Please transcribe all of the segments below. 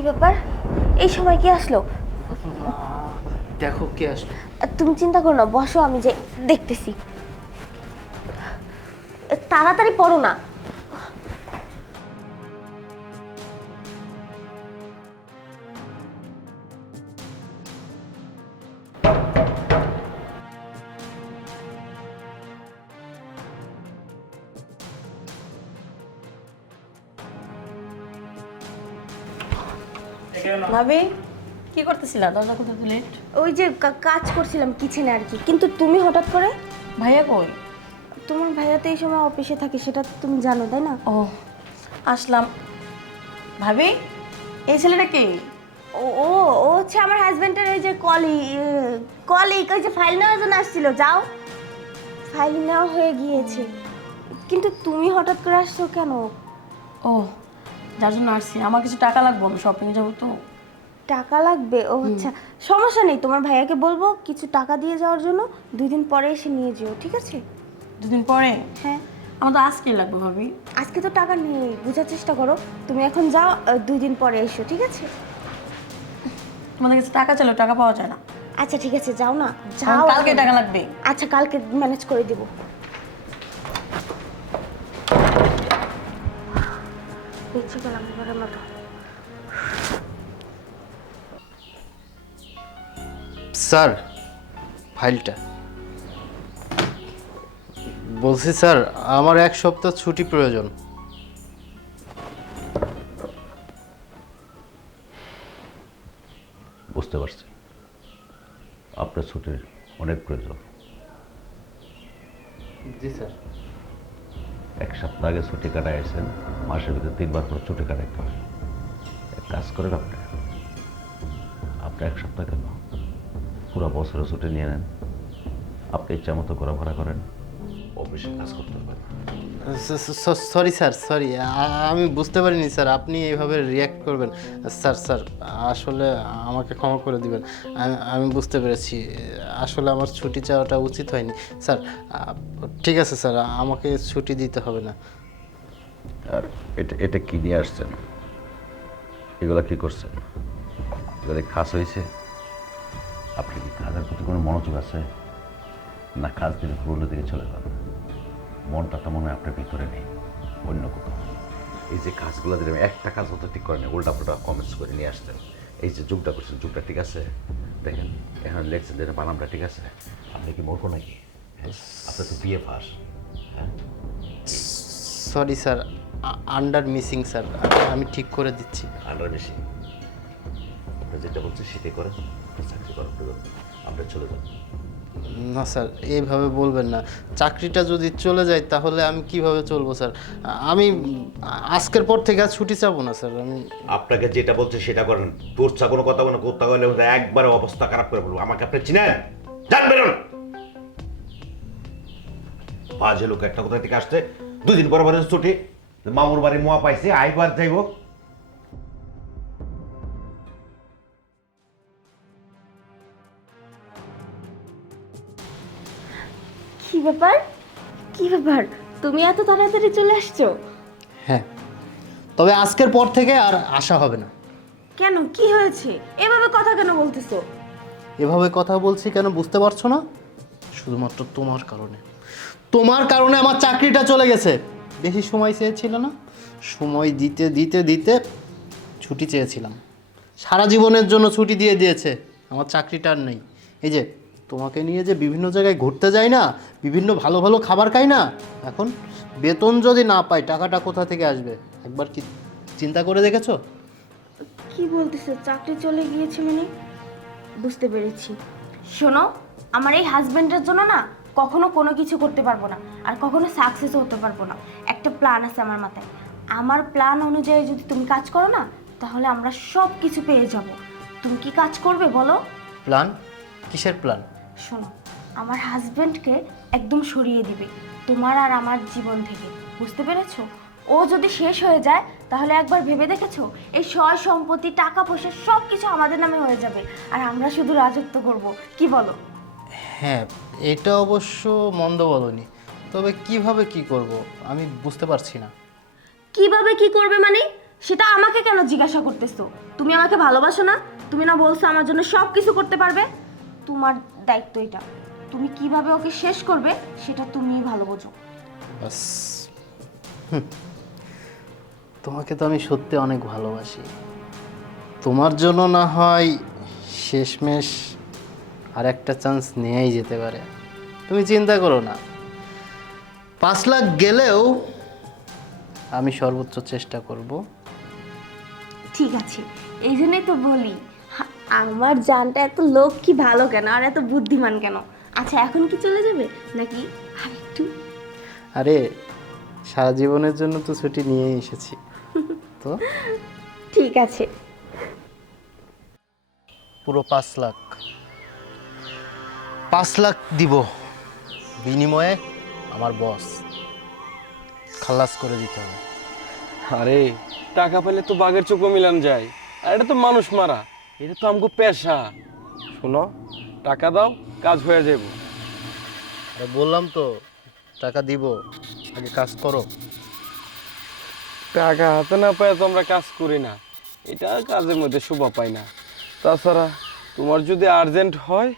কি ব্যাপার? এই সময় কি আসলো? দেখো কে আসলো। তুমি চিন্তা করো না বসো আমি যে দেখতেছি। তাড়াতাড়ি পড়ো না। ভাবি কি করতেছিলা? দরজা খুলতে তো লেট ওই যে কা- কাজ করছিলাম কিচেনে আর কি। কিন্তু তুমি হঠাৎ করে? ভাইয়া কই? তোমার ভাইয়া তো এই সময় অফিসে থাকে সেটা তো তুমি জানো তাই না? ও আসলাম। ভাবি এই ছেলেটা কে? ও ও ও হচ্ছে আমার হাজবেন্ডের ওই যে কলি কলিগ ওই যে ফাইল নেওয়ার জন্য আসছিল যাও। ফাইল নেওয়া হয়ে গিয়েছে। কিন্তু তুমি হঠাৎ করে আসছো কেন? ও যার জন্য আসছি। আমার কিছু টাকা লাগবে আমি শপিং যাব তো। টাকা লাগবে? ও আচ্ছা সমস্যা নেই তোমার ভাইয়াকে বলব কিছু টাকা দিয়ে যাওয়ার জন্য। দুই দিন পরে এসে নিয়ে যেও ঠিক আছে? দুদিন পরে? হ্যাঁ। আমার তো আজকেই লাগবে ভাবি। আজকে তো টাকা নেই বোঝার চেষ্টা করো। তুমি এখন যাও দুই দিন পরে এসো ঠিক আছে? তোমাদের কাছে টাকা চাইলেও টাকা পাওয়া যায় না। আচ্ছা ঠিক আছে যাও না। যাও। কালকে টাকা লাগবে। আচ্ছা কালকে ম্যানেজ করে দেবো। বেঁচে গেলাম এবারের মতো স্যার ফাইলটা। বলছি স্যার আমার এক সপ্তাহ ছুটি প্রয়োজন। বুঝতে পারছি। আপনার ছুটির অনেক প্রয়োজন। জি স্যার। সপ্তাহ আগে ছুটি কাটায় এসেছেন মাসের ভিতরে তিনবার করে ছুটি কাটাইতে হয়। এক কাজ করেন আপনি। আপনি এক সপ্তাহ কেন? পুরো বছরে ছুটি নিয়ে নেন। আপনি ইচ্ছা মতো ঘোরাফেরা করেন। অফিসে কাজ করতে পারেন। সরি স্যার সরি আমি বুঝতে পারিনি স্যার আপনি এইভাবে রিয়্যাক্ট করবেন। স্যার স্যার আসলে আমাকে ক্ষমা করে দিবেন। আমি বুঝতে পেরেছি। আসলে আমার ছুটি চাওয়াটা উচিত হয়নি। স্যার ঠিক আছে স্যার আমাকে ছুটি দিতে হবে না। আর এটা এটা কি নিয়ে আসছেন? এগুলো কি করছেন? এগুলো খাস হয়েছে? আপনি কি কাজের প্রতি কোনো মনোযোগ আছে? না কাজ দিলে পুরনো দিকে চলে যান। মনটা তো মনে হয় আপনার ভিতরে নেই অন্য কোথাও এই যে কাজগুলো দিলাম একটা কাজ হতো ঠিক করেন উল্টা পুল্টা কমেন্টস করে নিয়ে আসতেন এই যে যুগটা করছেন যুগটা ঠিক আছে? দেখেন এখন লেখছেন যে বানামটা ঠিক আছে? আপনি কি মূর্খ নাকি? হ্যাঁ? আপনার তো বিয়ে হ্যাঁ? Sorry sir under missing sir আমি ঠিক করে দিচ্ছি। আন্ডার বেশি আপনি যেটা বলছেন সেটাই করেন চাকরি করেন আমরা চলে যান। না, স্যার, এইভাবে বলবেন না। চাকরিটা যদি চলে যায়, তাহলে আমি কীভাবে চলবো, স্যার? আমি আজকের পর থেকে আর ছুটি চাবো না, স্যার, আমি আপনাকে যেটা বলছে সেটা করেন। তোর চা কোনো কথা কোনো কথা বলে একবারে অবস্থা খারাপ করে বলব আমাকে আপনি চিনেন? যান, বেরোন! বাজে লোক একটা কোথা থেকে আসছে? দুদিন পরে ছুটি। মামুর বাড়ি মোয়া পাইছে, আইবার যাইব। ব্যাপার? কি ব্যাপার? তুমি এত তাড়াতাড়ি চলে আসছো? হ্যাঁ তবে আজকের পর থেকে আর আশা হবে না। কেন? কি হয়েছে? এভাবে কথা কেন বলতেছো? এভাবে কথা বলছি কেন বুঝতে পারছ না? শুধুমাত্র তোমার কারণে। তোমার কারণে আমার চাকরিটা চলে গেছে। বেশি সময় চেয়েছিল না? সময় দিতে দিতে দিতে ছুটি চেয়েছিলাম। সারা জীবনের জন্য ছুটি দিয়ে দিয়েছে। আমার চাকরিটা আর নেই। এই যে তোমাকে নিয়ে যে বিভিন্ন জায়গায় ঘুরতে যাই না বিভিন্ন ভালো ভালো খাবার খাই না এখন বেতন যদি না পাই টাকাটা কোথা থেকে আসবে? একবার কি চিন্তা করে দেখেছ? কি বলতেছো? চাকরি চলে গিয়েছে মানে? বুঝতে পেরেছি। শোনো আমার এই হাজবেন্ডের জন্য না কখনো কোনো কিছু করতে পারব না আর কখনো সাকসেসও হতে পারব না। একটা প্ল্যান আছে আমার মাথায়। আমার প্ল্যান অনুযায়ী যদি তুমি কাজ করো না তাহলে আমরা সব কিছু পেয়ে যাব। তুমি কি কাজ করবে বলো? প্ল্যান কিসের প্ল্যান শোনো আমার হাজবেন্ডকে একদম সরিয়ে দিবে তোমার আর আমার জীবন থেকে বুঝতে পেরেছ? ও যদি শেষ হয়ে যায় তাহলে একবার ভেবে দেখেছ? এই সয় সম্পত্তি টাকা পয়সা সব কিছু আমাদের নামে হয়ে যাবে আর আমরা শুধু রাজত্ব করব কি বলো? হ্যাঁ এটা অবশ্য মন্দ বলনি তবে কীভাবে কি করব আমি বুঝতে পারছি না। কীভাবে কি করবে মানে? সেটা আমাকে কেন জিজ্ঞাসা করতেছো? তুমি আমাকে ভালোবাসো না? তুমি না বলছো আমার জন্য সব কিছু করতে পারবে? তোমার দায়িত্ব এটা। তুমি কীভাবে ওকে শেষ করবে সেটা তুমিই ভালো বোঝো। বাস। তোমাকে তো আমি সত্যি অনেক ভালোবাসি। তোমার জন্য না হয় শেষমেশ আর একটা চান্স নেওয়াই যেতে পারে। তুমি চিন্তা করো না। পাঁচ লাখ গেলেও আমি সর্বোচ্চ চেষ্টা করব। ঠিক আছে। এই জন্যই তো বলি আমার জানটা এত লক্ষ্মী ভালো কেন? আর এত বুদ্ধিমান কেন? আচ্ছা এখন কি চলে যাবে? নাকি আর একটু আরে সারা জীবনের জন্য তো ছুটি নিয়ে এসেছি। তো? ঠিক আছে। পুরো পাঁচ লাখ। পাঁচ লাখ দিব। বিনিময়ে আমার বস খালাস করে দিতে হবে। আরে টাকা পেলে তো বাঘের চোখও মিলান যায়। আর এটা তো মানুষ মারা। এটা তো আমগো পেশা। শোনো। টাকা দাও কাজ হয়ে যাব আরে বললাম তো টাকা দিব আগে কাজ করো। টাকা হাতে না পায় তো আমরা কাজ করি না। এটা কাজের মধ্যে শোভা পাই না। তাছাড়া তোমার যদি আর্জেন্ট হয়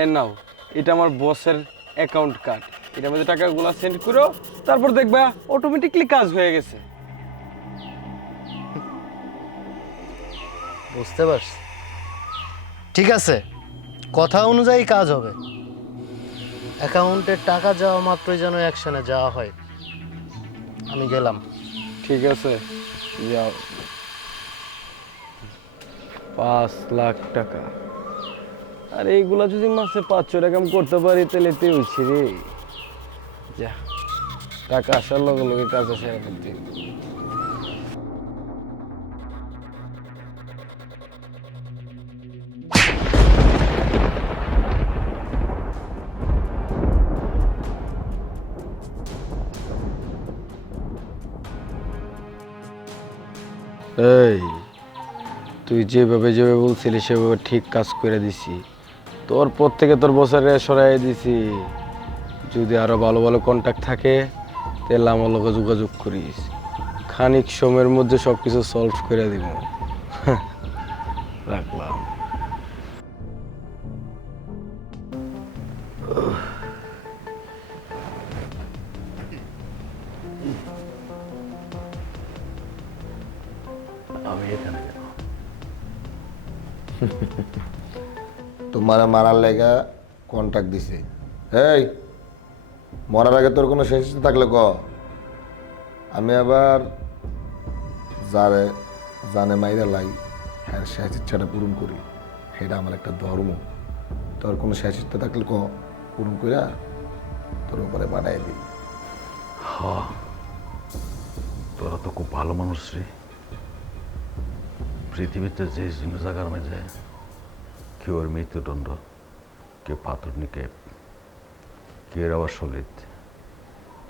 এ নাও এটা আমার বসের অ্যাকাউন্ট কার্ড এটার মধ্যে টাকাগুলো সেন্ড করো তারপর দেখবা অটোমেটিকলি কাজ হয়ে গেছে। বুঝতে পারছি। ঠিক আছে, কথা অনুযায়ী কাজ হবে। অ্যাকাউন্টে টাকা যাওয়া মাত্রই যেন অ্যাকশনে যাওয়া হয়। আমি গেলাম। ঠিক আছে, যাও। পাঁচ লাখ টাকা। আর এইগুলা যদি মাসে পাঁচশো টাকা করতে পারি, তাহলে তো হচ্ছে রে। যা, টাকা আসার লগে লগে কাজ সেরে এই, তুই যেভাবে যেভাবে বলছিলি, সেভাবে ঠিক কাজ করে দিছি। তোর পর থেকে তোর বছরে সরাই দিছি। যদি আরও ভালো ভালো কন্ট্যাক্ট থাকে, তাহলে আমার লোকে যোগাযোগ করিস। খানিক সময়ের মধ্যে সব কিছু সলভ করে দিব। আমি এখানে কেন তোমার মারার লেগা কন্ট্যাক্ট দিছে। এই মরার আগে তোর কোনো শেষ থাকলে ক? আমি আবার যারে জানে মাইরা লাই হ্যাঁ শেষ ইচ্ছাটা পূরণ করি। সেটা আমার একটা ধর্ম। তোর কোনো শেষ ইচ্ছা থাকলে ক? পূরণ কইরা তোর উপরে বানাই দিই। তোরা তো খুব ভালো মানুষ রে। পৃথিবীতে যে জায়গার মাঝে কেউ ওর মৃত্যুদণ্ড, কেউ পাথর নিকেপ কেউ আবার শলিত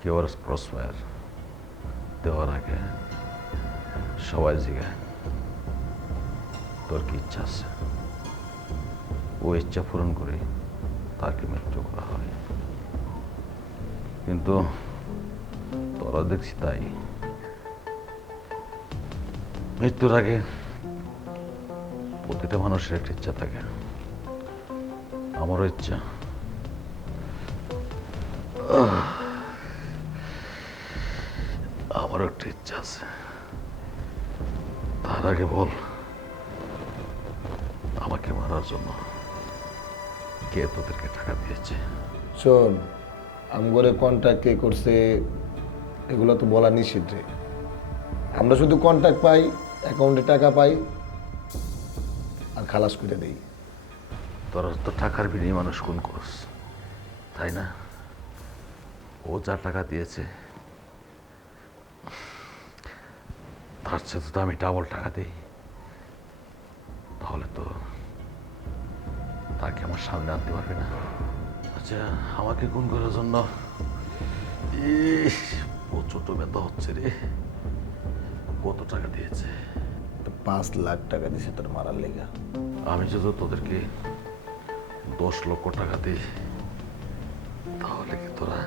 কেউ আবার ক্রস ফায়ার দেওয়ার আগে সবাই জিগায়, তোর কি ইচ্ছা আছে? ও ইচ্ছা পূরণ করে তাকে মৃত্যু করা হয়। কিন্তু তোরা দেখছি তাই। মৃত্যুর আগে প্রতিটা মানুষের একটা ইচ্ছা থাকে। আমারও ইচ্ছা। আমারও একটা ইচ্ছা আছে। তার আগে বল, আমাকে মারার জন্য কে তোদেরকে টাকা দিয়েছে? শোন, আমগরে কন্ট্যাক্ট কে করছে, এগুলো তো বলা নিষিদ্ধ। আমরা শুধু কন্ট্যাক্ট পাই অ্যাকাউন্টে টাকা পাই। আর খালাস করে দেই। তোরা তো টাকার বিনিময়ে মানুষ কোন করস, তাই না? ও যা টাকা দিয়েছে, তার সাথে তো আমি ডাবল টাকা দিই। তাহলে তো তাকে আমার সামনে আনতে পারবে না। আচ্ছা আমাকে গুণ করার জন্য প্রচণ্ড ব্যথা হচ্ছে রে। কত টাকা দিয়েছে? পাঁচ লাখ টাকা দিছে তোর মারার লেগা। আমি যদি তোদেরকে দশ লক্ষ টাকা দিই তাহলে কি তোরা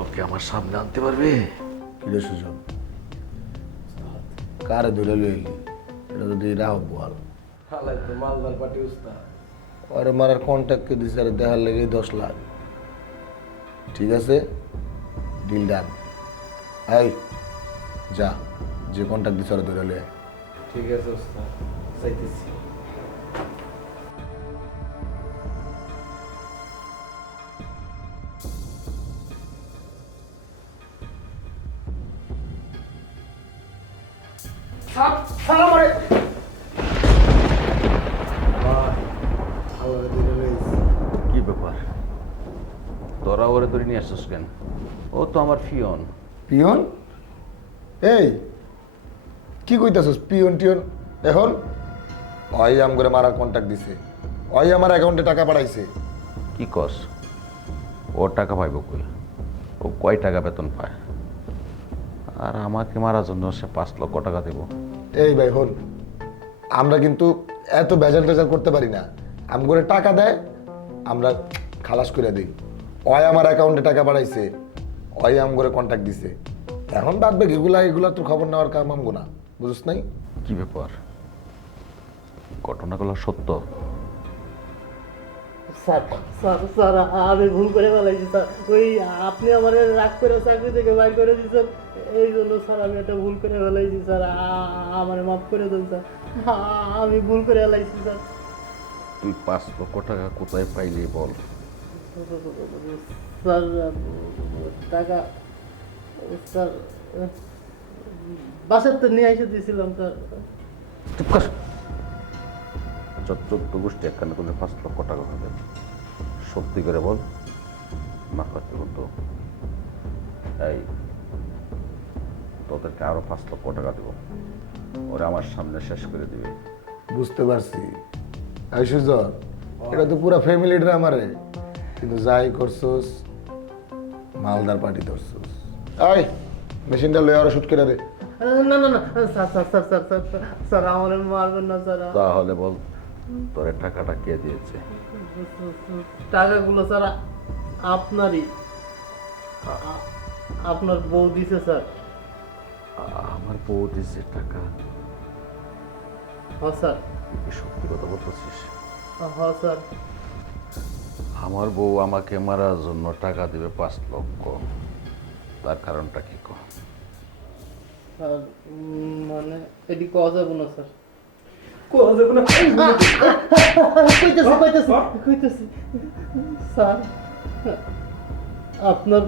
ওকে আমার সামনে আনতে পারবে? কিরে সুজন? কারে ধরে লইলি এটা যদি রাহ বল। মালদার পাটি উস্তাদ। ওরে মারার কন্ট্যাক্টকে দিছে? আর দেখার লেগে দশ লাখ। ঠিক আছে? ডিল ডান এই যা যে কন্ট্যাক্ট দিছে ওরা ধরে লয়ে। আয়। ঠিক আছে উস্তাদ চাইতেছি কি ব্যাপার? তোরা ওরে ধরে নিয়ে আসছিস কেন? ও তো আমার ফিয়ন পিয়ন? এই কি কইতাছস পিয়ন টিয়ন? এখন ওই আম করে মারার কন্ট্যাক্ট দিছে। ওই আমার অ্যাকাউন্টে টাকা পাঠাইছে। কি কস? ওর টাকা পাইব কই? ও কয় টাকা বেতন পায়? আর আমাকে মারার জন্য সে পাঁচ লক্ষ টাকা দেব। এই ভাই হন আমরা কিন্তু এত ভেজাল টেজাল করতে পারি না। আম করে টাকা দেয় আমরা খালাস করে দিই। ওই আমার অ্যাকাউন্টে টাকা পাঠাইছে ওই আম করে কন্ট্যাক্ট দিছে। এখন বাদবে এগুলা এগুলা তোর খবর নেওয়ার কাম আমগো না। বুঝছ নাই? কি ব্যাপার? ঘটনাগুলো সত্য? স্যার স্যার স্যার আমি ভুল করে ফেলাইছি স্যার। ওই আপনি আমার রাগ করে চাকরি থেকে বাইর করে দিয়েছেন। এই জন্য স্যার আমি একটা ভুল করে ফেলাইছি স্যার। আমার মাফ করে দেন স্যার। আ- আমি ভুল করে ফেলাইছি স্যার। তুই পাঁচ লক্ষ টাকা কোথায় পাইলি বল? স্যার টাকা স্যার বাসার তো নিয়ে এসে দিয়েছিলাম স্যার চুপ কর। চোদ্দ গোষ্ঠী একখানে করলে পাঁচ লক্ষ টাকা হবে সত্যি করে বল না করতে বলতো এই তোদেরকে আরও পাঁচ লক্ষ টাকা দেবো। ওরা আমার সামনে শেষ করে দিবে। বুঝতে পারছি। ঐশ্বর্য এটা তো পুরো ফ্যামিলি ড্রামারে কিন্তু যাই করছোস মালদার পার্টি ধরছোস। আয় মেশিনটা লয়ে ওরা শুট করে দে। না না না sir sir sir sir sir আমার মারবেন না স্যার। তাহলে বল তোর টাকাটা কে দিয়েছে? টাকাগুলো স্যার আপনারই। আপনার বউ দিছে স্যার। আমার বউ দিয়েছে টাকা? হ্যাঁ স্যার। সত্যি কথা বলতেছিস? হ্যাঁ স্যার। আমার বউ আমাকে মারার জন্য টাকা দিবে পাঁচ লক্ষ। তার কারণটা কি কো স্যার মানে এটি কওয়া যাবে না স্যার। কইতেছি কইতেছি কইতেছি। স্যার আপনার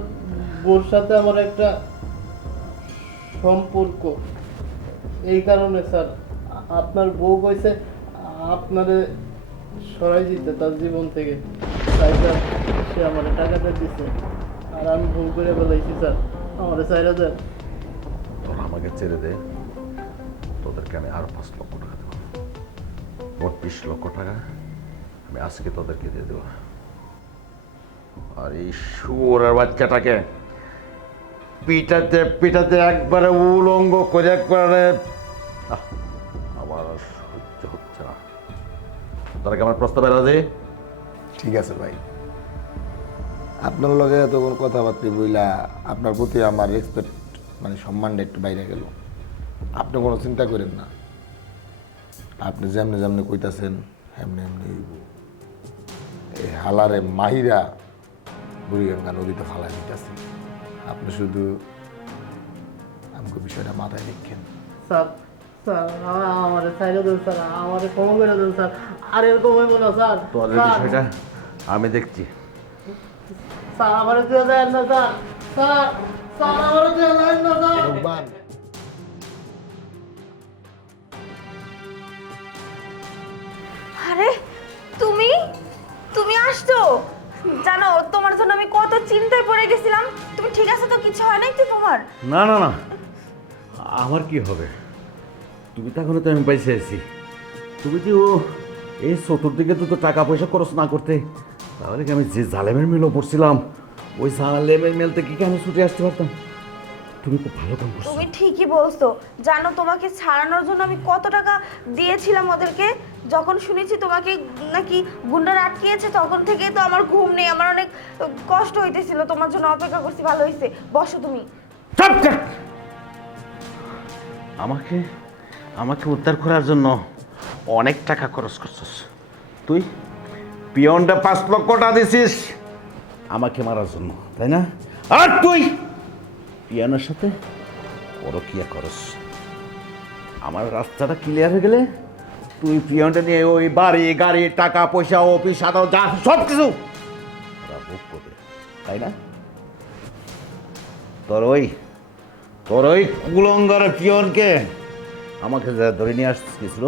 বোর সাথে আমার একটা সম্পর্ক। এই কারণে স্যার আপনার বউ কইছে আপনারে সরাই দিতে তার জীবন থেকে। তাই স্যার সে আমার টাকাটা দিছে। আর আমি ভুল করে বলেছি স্যার। আমার চাইরা দেন। তোরা আমাকে ছেড়ে দে। তোদেরকে আমি আরও পাঁচ লক্ষ টাকা দেবো। মোট বিশ লক্ষ টাকা আমি আজকে তোদেরকে দিয়ে দেবো। আর এই শুয়োরের বাচ্চাটাকে পিটাতে পিটাতে একবারে উলঙ্গ করে একবারে আমার সহ্য হচ্ছে না। আমার রাজি ঠিক আছে ভাই। আপনার লগে এতক্ষণ কথাবার্তা বইলা আপনার প্রতি আমার রেসপেক্ট মানে সম্মানটা একটু বাইরে গেল। আপনি কোনো চিন্তা করেন না। আপনি যেমনি যেমনি কইতাছেন এমনি এমনি হইব। এই হালারে মাহিরা বুড়িগঙ্গা নদীতে ফালাই দিতেছে। আপনি শুধু আমাকে বিষয়টা মাথায় রেখেন। স্যার স্যার আ- আমারে দেন স্যার আমারে ক্ষমা করে দেন স্যার। আর এরকম হইব না স্যার। তোদের বিষয়টা আমি দেখছি। স্যার আমারে দিয়ে দেন না স্যার। স্যার রূপবান আরে, তুমি? তুমি আসছো? জানো, তোমার জন্য আমি কত চিন্তায় পড়ে গেছিলাম। তুমি ঠিক আছে তো? কিছু হয় নাই তো তোমার? না না না। আমার কি হবে? তুমি তো এখনও তো আমি পাইছে আছি। তুমি কি ও, এই চতুর্দিকে তো টাকা পয়সা খরচ না করতে, তাহলে কি আমি যে জালেমের মিলও পড়ছিলাম? ওই জালেমের মেল থেকে কি আমি ছুটে আসতে পারতাম? তুমি খুব ভালো কাম করছ। তুমি ঠিকই বলছো। জানো তোমাকে ছাড়ানোর জন্য আমি কত টাকা দিয়েছিলাম ওদেরকে। যখন শুনেছি তোমাকে নাকি গুন্ডারা আটকিয়েছে তখন থেকে তো আমার ঘুম নেই। আমার অনেক কষ্ট হইতেছিল। তোমার জন্য অপেক্ষা করছি ভালো হয়েছে বসো তুমি। চুপ কর! আমাকে আমাকে উদ্ধার করার জন্য অনেক টাকা খরচ করছিস। তুই পিয়নটা পাঁচ লক্ষ টাকা দিছিস। আমাকে মারার জন্য তাই না? আর তুই? পিয়ানোর সাথে পরকিয়া করস। আমার রাস্তাটা ক্লিয়ার হয়ে গেলে তুই পিয়নটা নিয়ে ওই বাড়ি গাড়ি টাকা পয়সা অফিস আদালত যা সব কিছু ওরা ভোগ করবে তাই না? তোর ওই তোর ওই কুলঙ্গার পিয়নকে আমাকে যারা ধরে নিয়ে আসছিল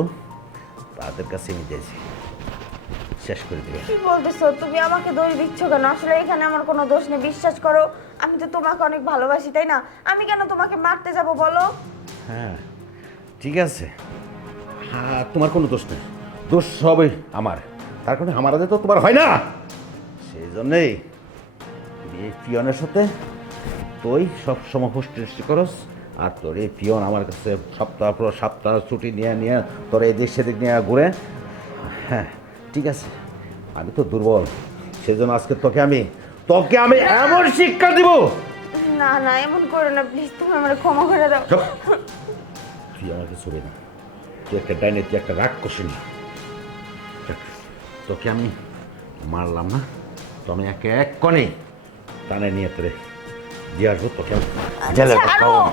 তাদের কাছে আমি দিয়েছি শেষ করে দেবে। কি বলতেছো? তুমি আমাকে দোষ দিচ্ছ কেন? আসলে এখানে আমার কোনো দোষ নেই বিশ্বাস করো। আমি তো তোমাকে অনেক ভালোবাসি তাই না? আমি কেন তোমাকে মারতে যাব বলো? হ্যাঁ ঠিক আছে। হ্যাঁ তোমার কোনো দোষ নেই। দোষ সবই আমার। তার কারণে আমার হাতে তো তোমার হয় না। সেই জন্যেই এই পিয়নের সাথে তুই সবসময় হোস্টেস্টি করস আর তোর এই পিয়ন আমার কাছে সপ্তাহ পর সপ্তাহ ছুটি নিয়ে নিয়ে তোর এই দেশ সেদিক নিয়ে ঘুরে। হ্যাঁ ঠিক আছে। আমি তো দুর্বল সেজন্য আজকে তোকে আমি তোকে আমি এমন শিক্ষা দিব না না এমন করো না প্লিজ তুমি আমার ক্ষমা করে দাও চুপ। তুই আমাকে ছবি না তুই একটা ডাইনে তুই একটা রাগ করছিস না দেখ, তোকে আমি মারলাম না তো আমি একে এক কনে টানে নিয়ে তোরে দিয়ে আসব তোকে আমি জেলে। আহ!